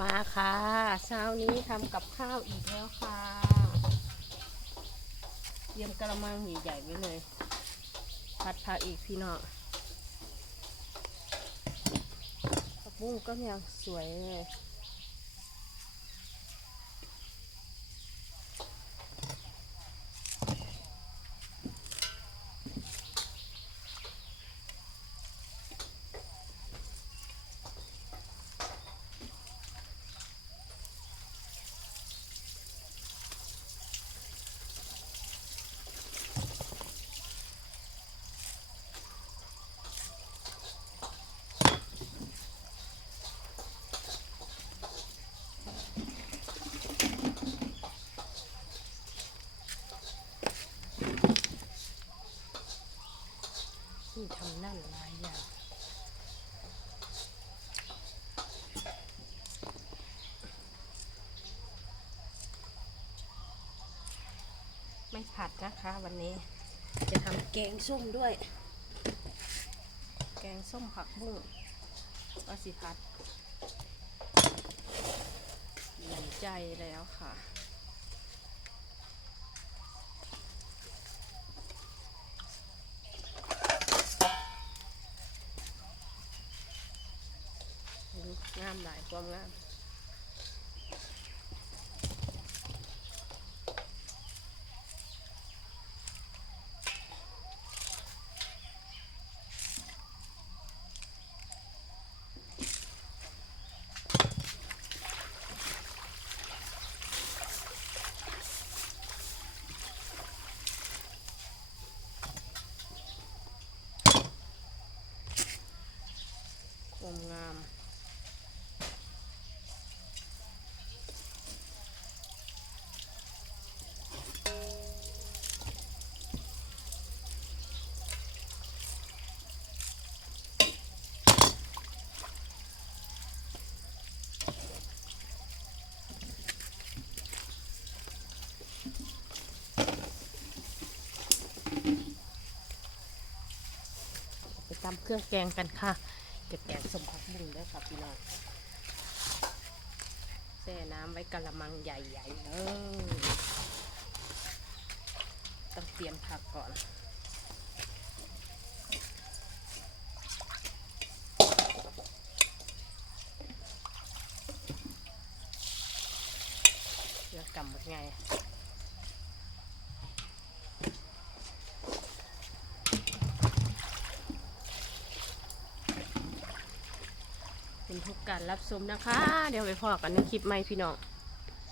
มาค่ะเช้านี้ทำกับข้าวอีกแล้วค่ะเตรียมกระมังใหญ่ๆไว้เลย ผัดผักอีกพี่น้องผักบุ้งก็ยังสวยเลย ที่ทำนั่นหลายอย่างไม่ผัดนะคะวันนี้จะทำแกงส้มด้วย แกงส้มผักบุ้งก็สิผัดหนใจแล้วค่ะ งามหลายความงามความงาม ตำเครื่องแกงกันค่ะจะแกงสมผักบุ้งด้วยค่ะพี่น้องแช่น้ำไว้กะละมังใหญ่ๆเลยต้องเตรียมผักก่อนเลือกกำหมดไง เป็น ทุกการรับชมนะคะ เดี๋ยวไปพอกันในคลิปใหม่พี่น้อง